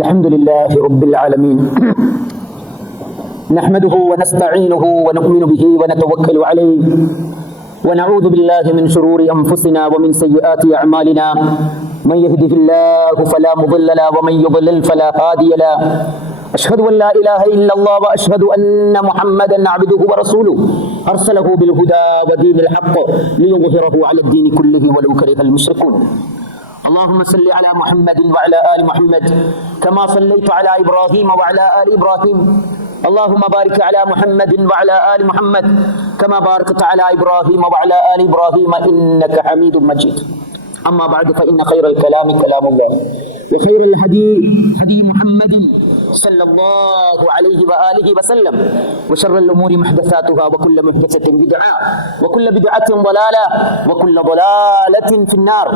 الحمد لله رب العالمين نحمده ونستعينه ونؤمن به ونتوكل عليه ونعوذ بالله من شرور أنفسنا ومن سيئات أعمالنا من يهده الله فلا مضل له ومن يضلل فلا هادي له أشهد أن لا إله إلا الله وأشهد أن محمدا عبده ورسوله أرسله بالهدى ودين الحق ليظهره على الدين كله ولو كره المشركون اللهم صل على محمد وعلى آل محمد كما صليت على إبراهيم وعلى آل إبراهيم اللهم بارك على محمد وعلى آل محمد كما باركت على إبراهيم وعلى آل إبراهيم إنك حميد مجيد أما بعد فإن خير الكلام كلام الله وخير الهدي هدي محمد صلى الله عليه وآله وسلم وشر الأمور محدثاتها وكل محدثة بدعة وكل بدعة ضلالة وكل ضلالة في النار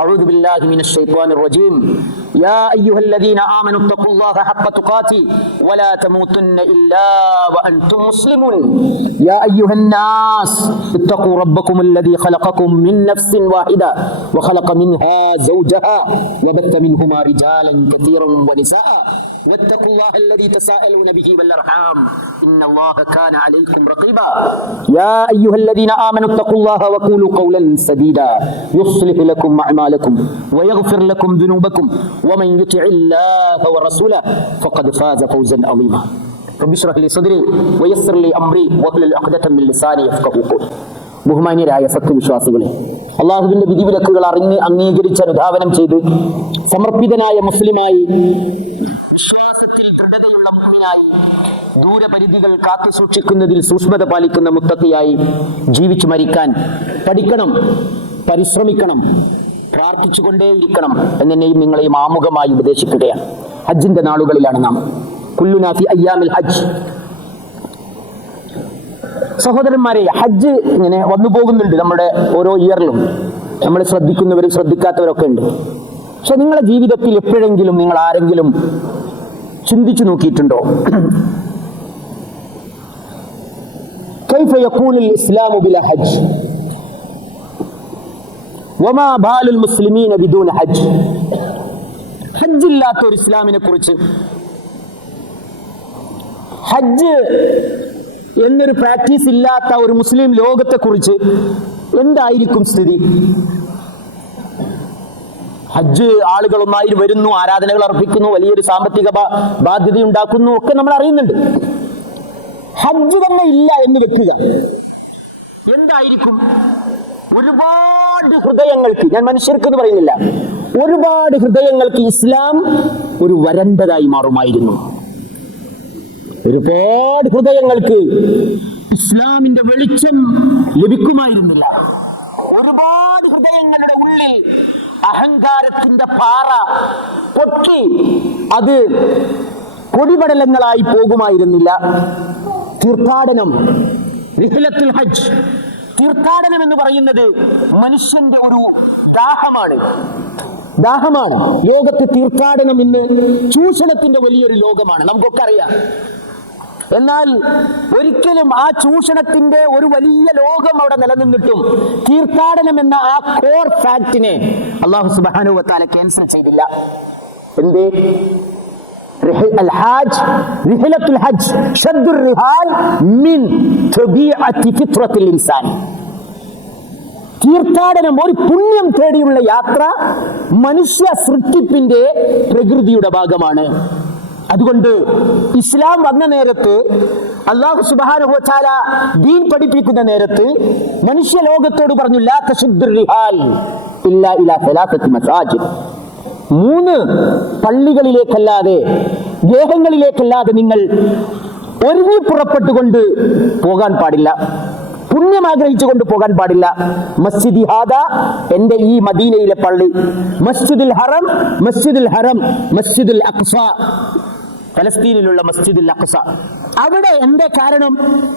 أعوذ بالله من الشيطان الرجيم يا أيها الذين آمنوا اتقوا الله حق تقاته ولا تموتن إلا وأنتم مسلمون يا أيها الناس اتقوا ربكم الذي خلقكم من نفس واحدة وخلق منها زوجها وبث منهما رجالا كثيرا ونساء واتقوا الله الذي تساءلون به والأرحام إن الله كان عليكم رقيبا يا أيها الذين آمنوا اتقوا الله وقولوا قولا سديدا يصلح لكم أعمالكم ويغفر لكم ذنوبكم ومن يطع الله ورسوله فقد فاز فوزا عظيما رب اشرح لي صدري ويسر لي أمري واحلل عقدة من لساني يفقهوا قولي ബഹുമാന്യരായ സത്യവിശ്വാസികളെ, അള്ളാഹുവിന്റെ വിധിവിലക്കുകൾ അറിഞ്ഞ് അംഗീകരിച്ച് അനുധാവനം ചെയ്ത് സമർപ്പിതനായ മുസ്ലിമായി, വിശ്വാസത്തിൽ ദൃഢതയുള്ള മുഅ്മിനായി, ദൂരപരിധികൾ കാത്തു സൂക്ഷിക്കുന്നതിൽ സൂക്ഷ്മത പാലിക്കുന്ന മുത്തഖിയായി ജീവിച്ചു മരിക്കാൻ പഠിക്കണം, പരിശ്രമിക്കണം, പ്രാർത്ഥിച്ചുകൊണ്ടേയിരിക്കണം എന്നെയും നിങ്ങളെയും ആമുഖമായി ഉപദേശിക്കുകയാണ്. ഹജ്ജിന്റെ നാളുകളിലാണ് നാം. കുല്ലുനാ ഫി അയ്യാമിൽ ഹജ്ജ്. സഹോദരന്മാരെ, ഹജ്ജ് ഇങ്ങനെ വന്നു പോകുന്നുണ്ട് നമ്മുടെ ഓരോ ഇയറിലും. നമ്മൾ ശ്രദ്ധിക്കുന്നവരും ശ്രദ്ധിക്കാത്തവരൊക്കെ ഉണ്ട്. പക്ഷെ നിങ്ങളുടെ ജീവിതത്തിൽ എപ്പോഴെങ്കിലും നിങ്ങൾ ആരെങ്കിലും ചിന്തിച്ചു നോക്കിയിട്ടുണ്ടോ? കൈഫ യകൂനുൽ ഇസ്ലാമു ബിലാ ഹജ്ജ് വമാ ബാലുൽ മുസ്ലിമീന ബിദൂന ഹജ്ജ്. ഹജ്ജില്ലാത്ത ഒരു ഇസ്ലാമിനെ കുറിച്ച്, ഹജ്ജ് എന്നൊരു പ്രാക്ടീസ് ഇല്ലാത്ത ഒരു മുസ്ലിം ലോകത്തെ കുറിച്ച് എന്തായിരിക്കും സ്ഥിതി? ഹജ്ജ് ആളുകൾ ഒന്നായി വരുന്നു, ആരാധനകൾ അർപ്പിക്കുന്നു, വലിയൊരു സാമ്പത്തിക ബാധ്യത ഉണ്ടാക്കുന്നു, ഒക്കെ നമ്മൾ അറിയുന്നുണ്ട്. ഹജ്ജ് തന്നെ ഇല്ല എന്ന് വെക്കുക, എന്തായിരിക്കും? ഒരുപാട് ഹൃദയങ്ങൾക്ക്, ഞാൻ മനുഷ്യർക്ക് എന്ന് പറയുന്നില്ല, ഒരുപാട് ഹൃദയങ്ങൾക്ക് ഇസ്ലാം ഒരു വരണ്ടതായി മാറുമായിരുന്നു. ഒരുപാട് ഹൃദയങ്ങൾക്ക് ഇസ്ലാമിന്റെ വെളിച്ചം ലഭിക്കുമായിരുന്നില്ല. ഒരുപാട് ഹൃദയങ്ങളുടെ ഉള്ളിൽ അഹങ്കാരത്തിന്റെ പാറ പൊട്ടി അത് പൊടിപടലങ്ങളായി പോകുമായിരുന്നില്ല. തീർത്ഥാടനം, റിഹ്ലത്തുൽ ഹജ്ജ്, തീർത്ഥാടനം എന്ന് പറയുന്നത് മനുഷ്യന്റെ ഒരു ദാഹമാണ്. ലോകത്ത് തീർത്ഥാടനം ഇന്ന് ചൂഷണത്തിന്റെ വലിയൊരു ലോകമാണ്, നമുക്കൊക്കെ അറിയാം. എന്നാൽ ഒരിക്കലും ആ ചൂഷണത്തിന്റെ ഒരു വലിയ ലോകം അവിടെ നിലനിന്നിട്ടും തീർത്ഥാടനം എന്ന ആ കോർ ഫാക്ടിനെ അല്ലാഹു സുബ്ഹാനഹു വ തആല ക്യാൻസൽ ചെയ്തില്ല. എന്തേ? റിഹ്ലത്തുൽ ഹജ്ജ് ശദ്ദുർ റിഹാൽ മിൻ തബീഅത്തി ഫിത്രത്തിൽ ഇൻസാൻ. തീർത്ഥാടനം ഒരു പുണ്യം തേടിയുള്ള യാത്ര മനുഷ്യ സൃഷ്ടിപ്പിന്റെ പ്രകൃതിയുടെ ഭാഗമാണ്. അതുകൊണ്ട് ഇസ്ലാം വന്ന നേരത്ത്, അല്ലാഹു സുബ്ഹാനഹു വ തആല ദീൻ പഠിപ്പിക്കുന്ന നേരത്ത് മനുഷ്യ ലോകത്തോട് പറഞ്ഞു, ലാ തശുദ്ദുർ റിഹാൽ ഇല്ലാ ഇലാ സലാസത്തി മസാജിദ്. 3 പള്ളികളിലേക്കല്ലാതെ, ഗേഹങ്ങളിലേക്കല്ലാതെ നിങ്ങൾ ഒരുങ്ങി പുറപ്പെട്ടുകൊണ്ട് പോകാൻ പാടില്ല, പുണ്യം ആഗ്രഹിച്ചുകൊണ്ട് പോകാൻ പാടില്ല. മസ്ജിദി ഹാദാ, എന്റെ ഈ മദീനയിലെ പള്ളി, മസ്ജിദുൽ ഹറം, മസ്ജിദുൽ അഖ്സ, ഫലസ്തീനിലുള്ള മസ്ജിദുൽ അഖ്സ. അവിടെ എന്താ കാരണം?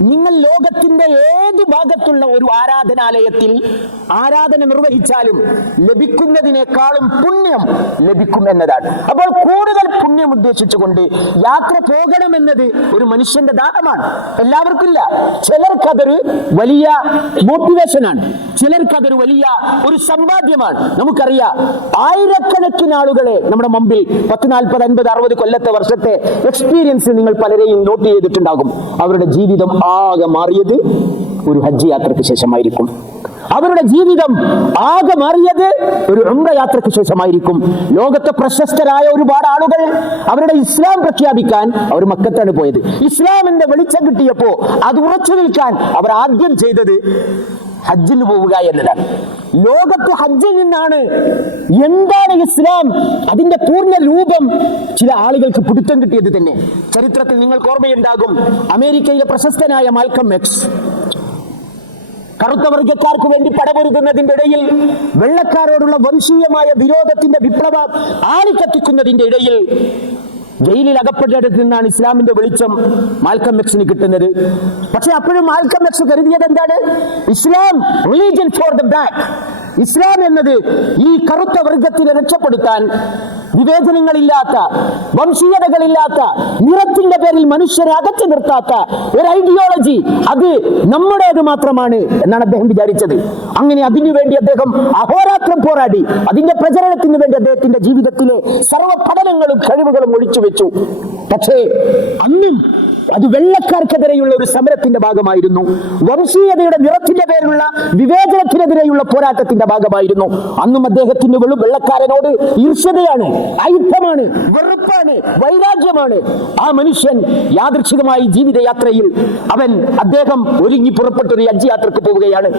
നിങ്ങൾ ലോകത്തിന്റെ ഏത് ഭാഗത്തുള്ള ഒരു ആരാധനാലയത്തിൽ ആരാധന നിർവഹിച്ചാലും ലഭിക്കുന്നതിനേക്കാളും പുണ്യം ലഭിക്കും എന്നതാണ്. അപ്പോൾ കൂടുതൽ പുണ്യം ഉദ്ദേശിച്ചുകൊണ്ട് യാത്ര പോകണമെന്നത് ഒരു മനുഷ്യന്റെ ദാഹമാണ്. എല്ലാവർക്കും ഇല്ല. ചിലർക്കതൊരു വലിയ മോട്ടിവേഷനാണ്, ചിലർക്കതൊരു വലിയ ഒരു സമ്പാദ്യമാണ്. നമുക്കറിയാം, ആയിരക്കണക്കിന് ആളുകളെ നമ്മുടെ മുമ്പിൽ 10, 40, 50, 60 കൊല്ലത്തെ വർഷത്തെ എക്സ്പീരിയൻസ് നിങ്ങൾ പലരെയും നോട്ട് ചെയ്തിട്ടുണ്ടാകും. അവരുടെ ജീവിതം ആകെ മാറിയത് ഒരു ഹജ്ജ് യാത്രയ്ക്ക് ശേഷമായിരിക്കും. അവരുടെ ജീവിതം ആകെ മാറിയത് ഒരു ഉംറ യാത്രയ്ക്ക് ശേഷമായിരിക്കും. ലോകത്തെ പ്രശസ്തരായ ഒരുപാട് ആളുകൾ അവരുടെ ഇസ്ലാം പ്രഖ്യാപിക്കാൻ അവർ മക്കത്താണ് പോയത്. ഇസ്ലാമിന്റെ വെളിച്ചം കിട്ടിയപ്പോ അത് ഉറച്ചു നിൽക്കാൻ അവർ ആദ്യം ചെയ്തത് ഹജ്ജിന് പോവുക എന്നതാണ്. ലോകത്ത് ഹജ്ജിൽ നിന്നാണ് എന്താണ് ഇസ്ലാം, അതിന്റെ പൂർണ്ണ രൂപം ചില ആളുകൾക്ക് പിടുത്തം കിട്ടിയത് തന്നെ. ചരിത്രത്തിൽ നിങ്ങൾക്ക് ഓർമ്മയുണ്ടാകും, അമേരിക്കയിലെ പ്രശസ്തനായ മാൽക്കം എക്സ് കറുത്ത വർഗക്കാർക്ക് വേണ്ടി പടപൊരുതുന്നതിന്റെ ഇടയിൽ, വെള്ളക്കാരോടുള്ള വംശീയമായ വിരോധത്തിന്റെ വിപ്ലവം ആളിക്കത്തിക്കുന്നതിന്റെ ഇടയിൽ ജയിലിൽ അകപ്പെട്ടിടത്ത് നിന്നാണ് ഇസ്ലാമിന്റെ വെളിച്ചം മാൽക്കം എക്സിന് കിട്ടുന്നത്. പക്ഷെ അപ്പോഴും മാൽക്കം എക്സ് കരുതിയത് എന്താണ്? ഇസ്ലാം റിലീജിയൻ ഫോർ ദ ബ്ലാക്ക്. ഇസ്ലാം എന്നത് ഈ കറുത്ത വർഗത്തിനെ രക്ഷപ്പെടുത്താൻ, വിവേചനങ്ങളില്ലാത്ത, വംശീയതകളില്ലാത്ത, നിറത്തിന്റെ പേരിൽ മനുഷ്യരെ അകറ്റി നിർത്താത്ത ഒരു ഐഡിയോളജി, അത് നമ്മുടേത് മാത്രമാണ് എന്നാണ് അദ്ദേഹം വിചാരിച്ചത്. അങ്ങനെ അതിനുവേണ്ടി അദ്ദേഹം അഹോരാത്രം പോരാടി. അതിന്റെ പ്രചരണത്തിന് വേണ്ടി അദ്ദേഹത്തിന്റെ ജീവിതത്തിലെ സർവ്വ പഠനങ്ങളും കഴിവുകളും ഒഴിച്ചു വെച്ചു. പക്ഷേ അന്നും അത് വെള്ളക്കാർക്കെതിരെയുള്ള ഒരു സമരത്തിന്റെ ഭാഗമായിരുന്നു. വംശീയതയുടെ നിറത്തിന്റെ പേരിലുള്ള വിവേചനത്തിനെതിരെയുള്ള പോരാട്ടത്തിന്റെ ഭാഗമായിരുന്നു. അന്നും അദ്ദേഹത്തിന് വെള്ളക്കാരനോട് ഈർഷ്യതയാണ്, അയുദ്ധമാണ്, വെറുപ്പാണ്, വൈരാഗ്യമാണ്. ആ മനുഷ്യൻ യാദൃച്ഛികമായി ജീവിതയാത്രയിൽ അദ്ദേഹം ഒരുങ്ങി പുറപ്പെട്ടൊരു ഹജ്ജ് യാത്രക്ക് പോവുകയാണ്.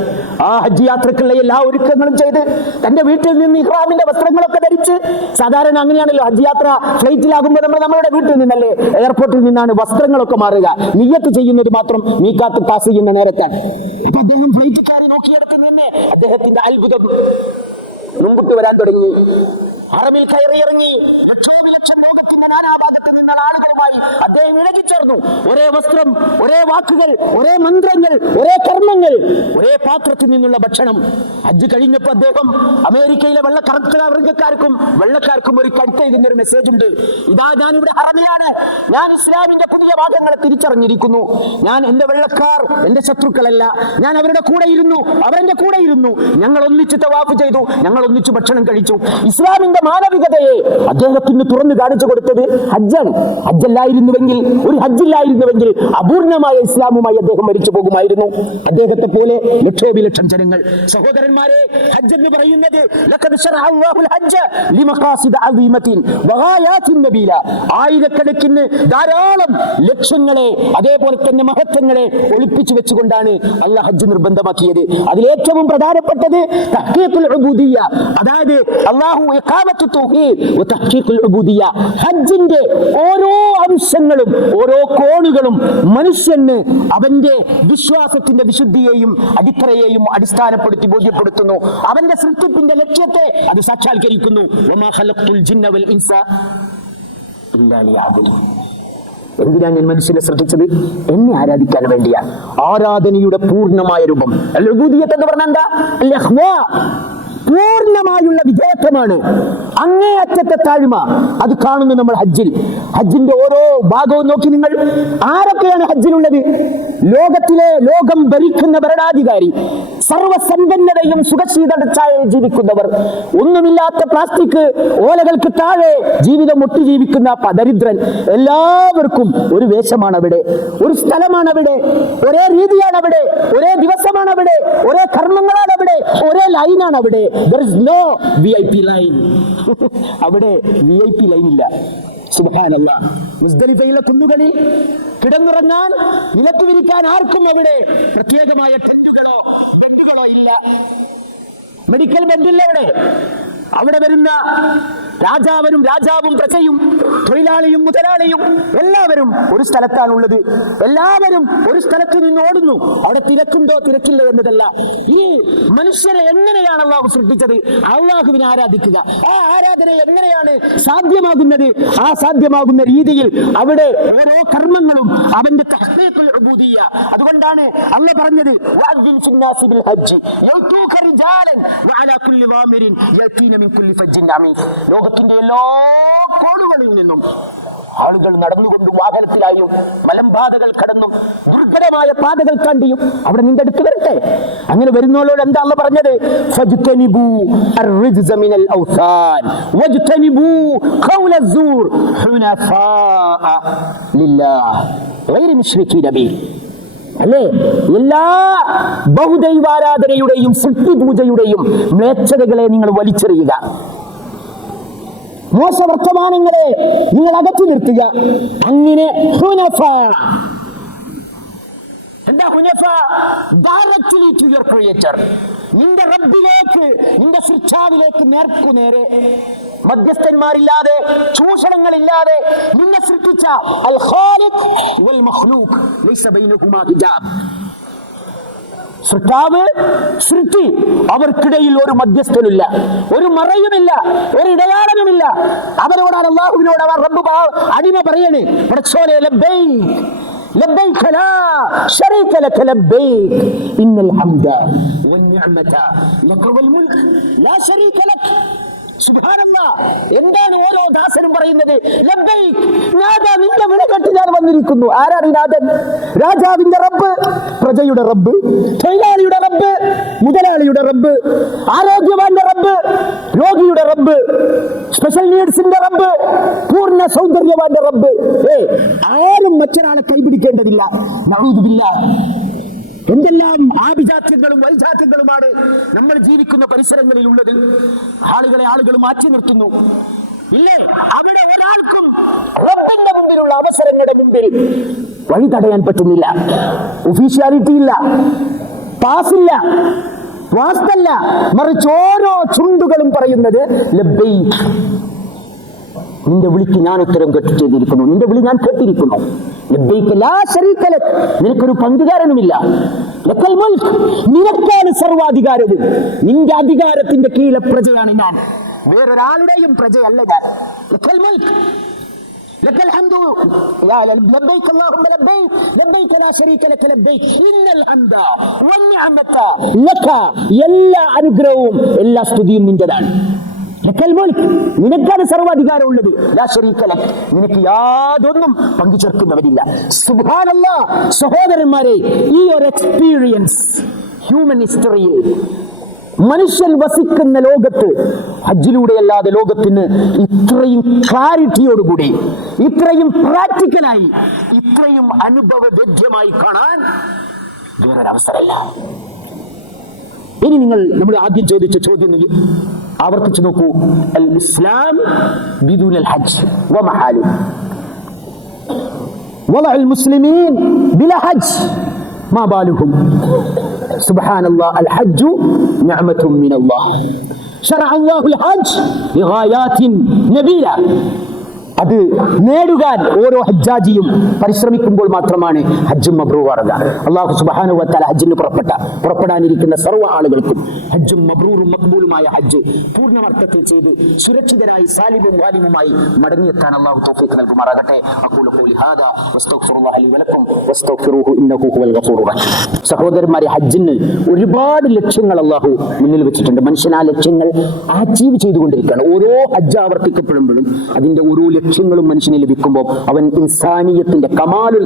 ആ ഹജ്ജ് യാത്രക്കുള്ള എല്ലാ ഒരുക്കങ്ങളും ചെയ്ത് തന്റെ വീട്ടിൽ നിന്ന് ഇഹ്റാമിന്റെ വസ്ത്രങ്ങളൊക്കെ ധരിച്ച്, സാധാരണ അങ്ങനെയാണല്ലോ ഹജ്ജ് യാത്ര, ഫ്ലൈറ്റിലാകുമ്പോൾ നമ്മളുടെ വീട്ടിൽ നിന്നല്ലേ എയർപോർട്ടിൽ നിന്നാണ് വസ്ത്രങ്ങളൊക്കെ മാറുക. നിയ്യത്ത് ചെയ്യുന്നത് മാത്രം മീഖാത്ത് പാസ് ചെയ്യുന്ന നേരത്താണ്. അപ്പൊ അദ്ദേഹം ഫ്ലൈറ്റുകാരെ നോക്കിയെടുത്ത് നിന്ന് അദ്ദേഹത്തിന്റെ അത്ഭുതം മുമ്പോട്ട് വരാൻ തുടങ്ങി. ഹറമിൽ കയറിയിറങ്ങി ലക്ഷം ലോകത്തിന്റെ നാനാഭാഗത്ത് നിന്ന ആളുകളുമായി അദ്ദേഹം ഇണങ്ങിച്ചേർന്നു. ഒരേ വസ്ത്രം, ഒരേ വാക്കുകൾ, ഒരേ മന്ത്രങ്ങൾ, ഒരേ കർമ്മങ്ങൾ, ഒരേ പാത്രത്തിൽ നിന്നുള്ള ഭക്ഷണം. ഹജ്ജ് കഴിഞ്ഞപ്പോൾ അദ്ദേഹം അമേരിക്കയിലെ കറുത്ത വർഗക്കാർക്കും വെള്ളക്കാർക്കും ഒരു കടുത്തെഴുതുന്ന ഒരു മെസ്സേജ് ഉണ്ട്. ഇതാ, ഞാനിവിടെ ഹറമിലാണ്, ഞാൻ ഇസ്ലാമിന്റെ പുതിയ ഭാഗങ്ങളെ തിരിച്ചറിഞ്ഞിരിക്കുന്നു. ഞാൻ എന്റെ വെള്ളക്കാർ എന്റെ ശത്രുക്കളല്ല, ഞാൻ അവരുടെ കൂടെ ഇരുന്നു, അവരെന്റെ കൂടെ ഇരുന്നു, ഞങ്ങൾ ഒന്നിച്ച് തവാഫ് ചെയ്തു, ഞങ്ങൾ ഒന്നിച്ച് ഭക്ഷണം കഴിച്ചു. ഇസ്ലാമിന്റെ മാനവികതയെ അദ്ദേഹത്തിന് തുറന്നു കാണിച്ചു കൊടുത്തത് ഹജ്ജാണ്. ഹജ്ജല്ലായിരുന്നുവെങ്കിൽ, ഒരു ഹജ്ജില്ലായിരുന്നുവെങ്കിൽ അപൂർണമായ ഇസ്ലാമുമായി അദ്ദേഹം മരിച്ചു പോകുമായിരുന്നു. അദ്ദേഹത്തെ പോലെ ലക്ഷോപിലക്ഷം ജനങ്ങൾ. സഹോദരന്മാരെ, ഹജ്ജ് എന്ന് പറയുന്നത് ആയിരക്കണക്കിന് ധാരാളം ലക്ഷ്യങ്ങളെ, അതേപോലെ തന്നെ മഹത്വങ്ങളെ ഒളിപ്പിച്ചു വെച്ചുകൊണ്ടാണ് അല്ലാഹ് ഹജ്ജ് നിർബന്ധമാക്കിയത്. അതിലേറ്റവും പ്രധാനപ്പെട്ടത് തഹ്ഖീഖുൽ ഉബൂദിയ്യ, അതായത് അല്ലാഹു ഇഖാമത്തു തൗഹീദ് വ തഹ്ഖീഖുൽ ഉബൂദിയ്യ. ഹജ്ജിന്റെ ഓരോ അംശങ്ങളും, ഓരോ കോണുകളും മനുഷ്യന് അവന്റെ വിശ്വാസത്തിന്റെ വിശുദ്ധിയെയും അടിത്തറയെയും അടിസ്ഥാനപ്പെടുത്തി ബോധ്യപ്പെടുത്തുന്നു. അവന്റെ സൃഷ്ടിപ്പിന്റെ ലക്ഷ്യത്തെ അത് സാക്ഷാത്കരിക്കുന്നു. വമാ ഖലഖ്തുൽ ജിന്ന വൽ ഇൻസ ഇല്ലാ ലിയഅ്ബുദൂൻ. എന്തിനാ ഞാൻ മനുഷ്യനെ സൃഷ്ടിച്ചത്? എന്നെ ആരാധിക്കാൻ വേണ്ടിയാണ്. ആരാധനയുടെ പൂർണ്ണമായ രൂപം അൽ ഉബൂദിയ്യത്ത് എന്ന് പറഞ്ഞാൽ എന്താ? അൽ ഇഖ്ലാ, പൂർണ്ണമായുള്ള വിധേയത്വമാണ്, അങ്ങേയറ്റത്തെ താഴ്മ. അത് കാണുന്നു നമ്മൾ ഹജ്ജിൽ. ഹജ്ജിന്റെ ഓരോ ഭാഗവും നോക്കി നിങ്ങൾ. ആരൊക്കെയാണ് ഹജ്ജിലുള്ളത്? ലോകം ഭരിക്കുന്ന ഭരണാധികാരി, സർവസമ്പന്നതയും സുഖശീതളച്ചായ ജീവിക്കുന്നവർ, ഒന്നുമില്ലാത്ത പ്ലാസ്റ്റിക് ഓലകൾക്ക് താഴെ ജീവിതം ഒട്ടി ജീവിക്കുന്ന ദരിദ്രൻ, എല്ലാവർക്കും ഒരു വേഷമാണ് അവിടെ, ഒരു സ്ഥലമാണ് അവിടെ, ഒരേ രീതിയാണ് അവിടെ, ഒരേ ദിവസമാണ് അവിടെ, ഒരേ കർമ്മങ്ങളാണ് അവിടെ, ഒരേ ലൈനാണ് അവിടെ. There is no VIP line. അവിടെ VIP ലൈൻ ഇല്ല. സുബ്ഹാനല്ലാഹ്. മുസ്ദലിഫയിലെ കുന്നുകളിൽ കിടന്നുറങ്ങാൻ, നിലത്ത് വിരിക്കാൻ ആർക്കും അവിടെ പ്രത്യേകമായ ടെന്റുകളോ ഇല്ല. മെഡിക്കൽ ബെഡില്ല അവിടെ വരുന്ന രാജാവും പ്രജയും തൊഴിലാളിയും മുതലാളിയും എല്ലാവരും ഒരു സ്ഥലത്താണുള്ളത്. എല്ലാവരും ഒരു സ്ഥലത്ത് നിന്ന് ഓടുന്നു. അവിടെ തിരക്കുണ്ടോ തിരക്കില്ല എന്നതല്ല. ഈ മനുഷ്യനെ എങ്ങനെയാണ് അള്ളാഹു സൃഷ്ടിച്ചത്? അള്ളാഹുവിനെ ആരാധിക്കുക. ആ ആരാധന എങ്ങനെയാണ് സാധ്യമാകുന്നത്? ആ സാധ്യമാകുന്ന രീതിയിൽ അവിടെ ഓരോ കർമ്മങ്ങളും അവന്റെ തഹ്ഖീഖുൽ ഉബൂദിയ്യ. അതുകൊണ്ടാണ് അല്ലാഹു പറഞ്ഞത് വഅദ്ദിൻ ഫിന്നാസി ബിൽ ഹജ്ജ് യൗതൂക റിജാലൻ വഅലാ കുല്ലി വാമിരിൻ യതീന മിൻ കുല്ലി ഫജ്ജിൻ അമീൻ. ലോകത്തിന്റെ എല്ലാ കോണുകളിൽ നിന്നും ആളുകൾ നടന്നുകൊണ്ട് വാഹനത്തിലായും മലമ്പാതകൾ കടന്നും ദുർഘടമായ പാതകൾ കണ്ടിയും അവിടെ നിന്റെ അടുത്ത് വരട്ടെ. അങ്ങനെ വരുന്നവരോട് എന്താ അല്ലാഹു പറഞ്ഞത്? ഫജ്തനിബൂ അർറിജ്സ മിനൽ ഔസാൻ വജ്തനിബൂ ഖൗല അസ്സൂർ ഹുനഫാഅ ലില്ലാഹ് ഗൈറ മുശ്രികീന ബിഹി. അല്ലേ? എല്ലാ ബഹുദൈവാരാധനയുടെയും സൃഷ്ടിപൂജയുടെയും മ്ലേച്ഛതകളെ നിങ്ങൾ വലിച്ചെറിയുക, മോശവർത്തമാനങ്ങളെ നിങ്ങൾ അകറ്റി നിർത്തുക. അങ്ങനെ ഹുനഫ. എന്താ ഹുനഫ? Directly to your creator. നിന്റെ റബ്ബിലേക്ക്, നിന്റെ സൃഷ്ടാവിലേക്ക് നേർക്കുനേരെ, മധ്യസ്ഥന്മാരില്ലാതെ ചൂഷണങ്ങളില്ലാതെ നിന്നെ സൃഷ്ടിച്ച അൽ ഖാലിഖ് വൽ മഖ്ലൂഖ് ലൈസ ബൈനഹുമാ ഹിജാബ്. സൃഷ്ടാവ്, സൃഷ്ടി, അവർക്കിടയിൽ ഒരു മധ്യസ്ഥനില്ല, ഒരു മറയുമില്ല, ഒരു ഇടയാളനുമില്ല. അവരോടാണ് അല്ലാഹുവിനോട് അവർ റബ്ബ് അടിമ പറയണേ, പടച്ചോനെ ലബ്ബൈക് ലബ്ബൈക ലാ ശരീക ലക ലബ്ബൈക് ഇന്നൽ ഹംദ വന്നിഅമത ലക വൽ മുൽക് ലാ ശരീക ലക. സുബ്ഹാനല്ലാഹ്. എന്താണ് ഓരോ ദാസനും പറയുന്നത്? ലബ്ബൈക്, നാഥാ നിന്റെ വിളി കേട്ട് ഞാൻ വന്നിരിക്കുന്നു. ആരാണ് ഈ നാഥൻ? രാജാവിന്റെ റബ്ബ്, പ്രജയുടെ റബ്ബ്, തൊഴിലാളിയുടെ റബ്ബ്, മുതലാളിയുടെ റബ്ബ്, ആരോഗ്യവാന്റെ റബ്ബ്, രോഗിയുടെ റബ്ബ്, സ്പെഷ്യൽ നീഡ്സിന്റെ റബ്ബ്, പൂർണ്ണ സൗന്ദര്യവാന്റെ റബ്ബ്. ആരും മറ്റൊരാളെ കൈപിടിക്കേണ്ടതില്ല. നഊദു ബില്ലാഹ്. എന്തെല്ലാം ആഭിജാത്യങ്ങളും വൈജാത്യങ്ങളുമാണ് നമ്മൾ ജീവിക്കുന്ന പരിസരങ്ങളിൽ ഉള്ളത്. ആളുകൾ മാറ്റി നിർത്തുന്നു. ഇല്ലേ? അവിടെ ഒരാൾക്കും റബ്ബിന്റെ മുമ്പിലുള്ള അവസരങ്ങളുടെ മുമ്പിൽ വഴി തടയാൻ പറ്റുന്നില്ല. ഒഫീഷ്യാലിറ്റി ഇല്ല, പാസില്ല, വാസ്തല്ല. മറിച്ച് ഓരോ ചുണ്ടുകളും പറയുന്നത് ലബ്ബൈക്, നിന്റെ വിളിക്ക് ഞാൻ ഉത്തരം ചെയ്തിരിക്കുന്നു, നിന്റെ വിളി ഞാൻ കേട്ടിരിക്കുന്നു. ലബ്ബൈക ലാ ശരീക ലക്, നിനക്കൊരു പങ്കുകാരനുമില്ല. ലക്കൽ മുൽക്ക്, നിനക്കാണ് സർവാധികാരവും. നിന്റെ അധികാരത്തിന്റെ കീഴിലെ പ്രജയാണ് ഞാൻ, വേറൊരാളുടെയും പ്രജയല്ല ഞാൻ. ലക്കൽ മുൽക്ക് ലക്കൽ ഹംദു ലബ്ബൈക അല്ലാഹുമ്മ ലബ്ബൈക ലബ്ബൈക ലാ ശരീക ലക ലബ്ബൈക ഇന്നൽ ഹംദ വന്നിഅമത ലക. എല്ലാ അനുഗ്രഹവും എല്ലാ സ്തുതിയും നിന്റേതാണ്. ലക്കൽ മുൽക്ക്, നിനക്കാണ് സർവാധികാരം ഉള്ളത്. ലാ ശരീക ലക്, നിനക്ക് യാതൊന്നും പങ്കുചേർക്കുന്നവരില്ല. സുബ്ഹാനല്ലാഹ്. സഹോദരന്മാരെ, ഈ ഒരു എക്സ്പീരിയൻസ് ഹ്യൂമൻ ഹിസ്റ്ററിയിൽ മനുഷ്യൻ വസിക്കുന്ന ലോകത്ത് ഹജ്ജിലൂടെയല്ലാതെ ലോകത്തിന് ഇത്രയും ക്ലാരിറ്റിയോടുകൂടി, ഇത്രയും പ്രാക്ടിക്കലായി, ഇത്രയും അനുഭവവേദ്യമായി കാണാൻ വേറൊരവസരമല്ല. ഇനി നമ്മൾ ആദ്യം ചോദിച്ച ചോദ്യം ആവർത്തിച്ചു നോക്കൂ. അൽ ഇസ്ലാം ബിദൂനൽ ഹജ്ജ് വമഹാലു വലഅൽ മുസ്ലിമീൻ ബിലാ ഹജ്ജ് മാ ബാലുഹും. സുബ്ഹാനല്ലാഹ്. അൽ ഹജ്ജു നിഅമത്തുൻ മിനല്ലാഹ് ശറഅ അല്ലാഹുൽ ഹജ്ജ് ബിഗായാത്തിൻ നബീല. അത് നേടുവാൻ ഓരോ ഹജ്ജാജിയും പരിശ്രമിക്കുമ്പോൾ മാത്രമാണ് ഹജ്ജും മബ്രൂറാകുക. അല്ലാഹു സുബ്ഹാനഹു വ തആല ഹജ്ജിന് പുറപ്പെടാനിരിക്കുന്ന സർവ്വ ആളുകൾക്കും ഹജ്ജും മബ്രൂറും മഖ്ബൂലുമായ ഹജ്ജ് പൂർണ്ണമർത്ഥത്തിൽ ചെയ്ത് സുരക്ഷിതരായി സാലിമും വാലിമുമായി മടങ്ങിയെത്താൻ അല്ലാഹു തൗഫീഖ് നൽകുമാറാകട്ടെ. അഖൂലു ഖൗലി ഹാദാ വസ്തഗ്ഫിറുല്ലാഹ ലി വലക്കും വസ്തഗ്ഫിറൂഹു ഇന്നഹു ഹുവൽ ഗഫൂറുർ റഹീം. സഹോദരന്മാരെ, ഹജ്ജിന് ഒരുപാട് ലക്ഷ്യങ്ങൾ അല്ലാഹു മുന്നിൽ വെച്ചിട്ടുണ്ട്. മനുഷ്യൻ ആ ലക്ഷ്യങ്ങൾ അച്ചീവ് ചെയ്തുകൊണ്ടിരിക്കുകയാണ്. ഓരോ ഹജ്ജ് ആവർത്തിക്കപ്പെടുമ്പോഴും അതിന്റെ ഓരോ ലക്ഷ്യങ്ങളും മനുഷ്യന് ലഭിക്കുമ്പോൾ അവൻ ഇൻസാനിയത്തിന്റെ കമാലുൽ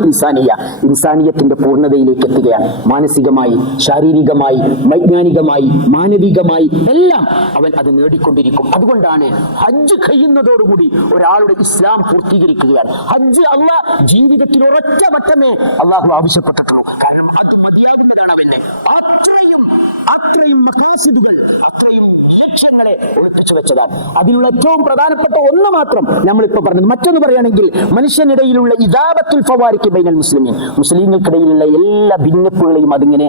ഇൻസാനിയത്തിന്റെ പൂർണ്ണതയിലേക്ക് എത്തുകയാണ്. മാനസികമായി, ശാരീരികമായി, വൈജ്ഞാനികമായി, മാനവികമായി എല്ലാം അവൻ അത് നേടിക്കൊണ്ടിരിക്കും. അതുകൊണ്ടാണ് ഹജ്ജ് കഴിയുന്നതോടുകൂടി ഒരാളുടെ ഇസ്ലാം പൂർത്തീകരിക്കുകയാണ്. ഹജ്ജ് അല്ലാഹ് ജീവിതത്തിൽ ഒരൊറ്റ വട്ടമേ അല്ലാഹു ആവശ്യപ്പെട്ടിട്ടുള്ളൂ. കാരണം അത് മതിയാകുന്നതാണ് അവന്. അത്രയും മഖാസിദുകൾ, അത്രയും ലക്ഷ്യങ്ങളെ ഒഴിപ്പിച്ചു വെച്ചതാണ്. അതിനുള്ള ഏറ്റവും പ്രധാനപ്പെട്ട ഒന്ന് മാത്രം നമ്മളിപ്പോ പറഞ്ഞത്. മറ്റൊന്ന് പറയുകയാണെങ്കിൽ മനുഷ്യനിടയിലുള്ള ഇദാബത്തുൽ ഫവാരിഖ് ബൈനൽ മുസ്ലിമീൻ, മുസ്ലിങ്ങൾക്കിടയിലുള്ള എല്ലാ ഭിന്നപ്പുകളെയും അതിങ്ങനെ,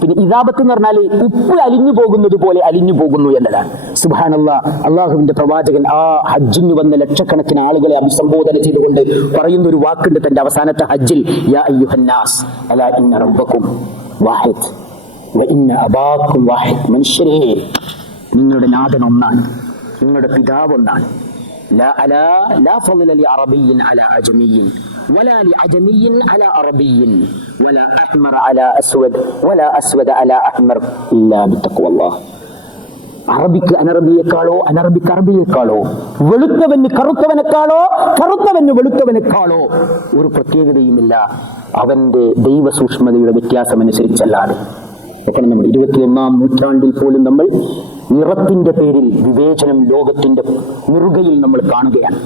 പിന്നെ ഇദാബത്ത് എന്ന് പറഞ്ഞാൽ ഉപ്പ് അലിഞ്ഞു പോകുന്നത് പോലെ അലിഞ്ഞു പോകുന്നു എന്നതാണ്. സുബ്ഹാനല്ലാഹ്. അള്ളാഹുവിന്റെ പ്രവാചകൻ ആ ഹജ്ജിന് വന്ന ലക്ഷക്കണക്കിന് ആളുകളെ അഭിസംബോധന ചെയ്തുകൊണ്ട് പറയുന്ന ഒരു വാക്കുണ്ട് തന്റെ അവസാനത്തെ ഹജ്ജിൽ, യാ അയ്യുഹന്നാസ് അലാ ഇന്ന റബ്ബക്കും വാഹിദ് വ ഇന്ന അബാക്കും വാഹിദ്. മനുഷ്യരേ, നിങ്ങളുടെ നാഥൻ ഒന്നാണ്, നിങ്ങളുടെ പിതാവ് ഒന്നാണ്. لا فضل لعربي على عجمي ولا لعجمي على عربي ولا أحمر على أسود ولا أسود على أحمر إلا بتقوى الله. അറബിക്ക് അനറബിയേക്കാളോ അനറബിക്ക് അറബിയേക്കാളോ, വെളുത്തവന് കറുത്തവനേക്കാളോ കറുത്തവന് വെളുത്തവനേക്കാളോ ഒരു പ്രത്യേകതയുമില്ല അവന്റെ ദൈവ സൂക്ഷ്മതയുടെ വ്യത്യാസമനുസരിച്ചല്ലാതെ. ഒക്കെ നമ്മൾ 21-ാം നൂറ്റാണ്ടിൽ പോലും നമ്മൾ നിറത്തിന്റെ പേരിൽ വിവേചനം ലോകത്തിന്റെ മുറുകയിൽ നമ്മൾ കാണുകയാണ്.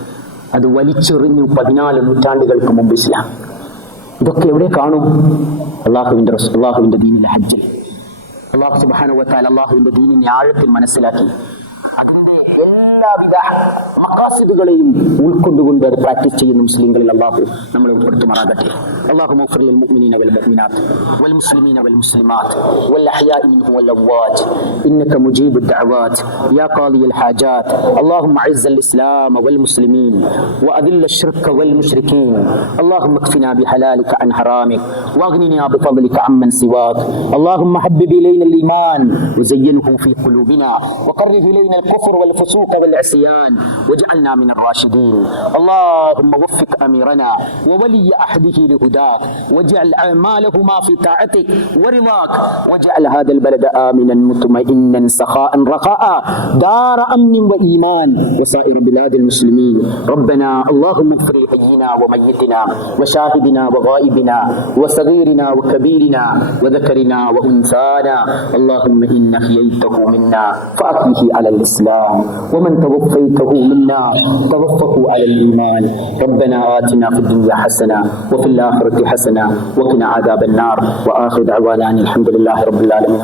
അത് വലിച്ചെറിഞ്ഞു 14 നൂറ്റാണ്ടുകൾക്ക് മുമ്പ് ഇസ്ലാം. ഇതൊക്കെ എവിടെ കാണും? അള്ളാഹുവിന്റെ ദീനിലെ ഹജ്ജിൽ. അള്ളാഹു സുബ്ഹാനഹു വ തആല അള്ളാഹുവിന്റെ ദീനിനെ ആഴത്തിൽ മനസ്സിലാക്കി അതിന്റെ എല്ലാവിധ മഖാസിദുകളെയും ഉൾക്കൊണ്ടുകൊണ്ട് അത് പ്രാക്ടീസ് ചെയ്യുന്ന മുസ്ലിങ്ങളിൽ അള്ളാഹു നമ്മളെ ഉൾപ്പെടുത്തുമാറാകട്ടെ. اللهم اغفر للمؤمنين والمؤمنات والمسلمين والمسلمات والأحياء منهم والأموات إنك مجيب الدعوات يا قاضي الحاجات. اللهم أعز الإسلام والمسلمين وأذل الشرك والمشركين. اللهم اكفنا بحلالك عن حرامك واغننا بفضلك عمن سواك. اللهم حبب إلينا الإيمان وزينه في قلوبنا وقرب إلينا الكفر والفسوق والعصيان واجعلنا من الراشدين. اللهم وفق أميرنا وولي أحده لهداك واجعل أعمالهما في طاعتك ورضاك واجعل هذا البلد آمنا مطمئنا سخاء رخاء دار أمن وإيمان وسائر بلاد المسلمين. ربنا اللهم اغفر لحينا وميتنا وشاهدنا وغائبنا وصغيرنا وكبيرنا وذكرنا وأنثانا. اللهم إن أحييته منا فأحيه على الإسلام ومن توفيته منا توفه على الإيمان. ربنا آتنا في الدنيا حسنة وفي الآخرة حسنة وقنا عذاب النار. وآخر دعوانا الحمد لله رب العالمين.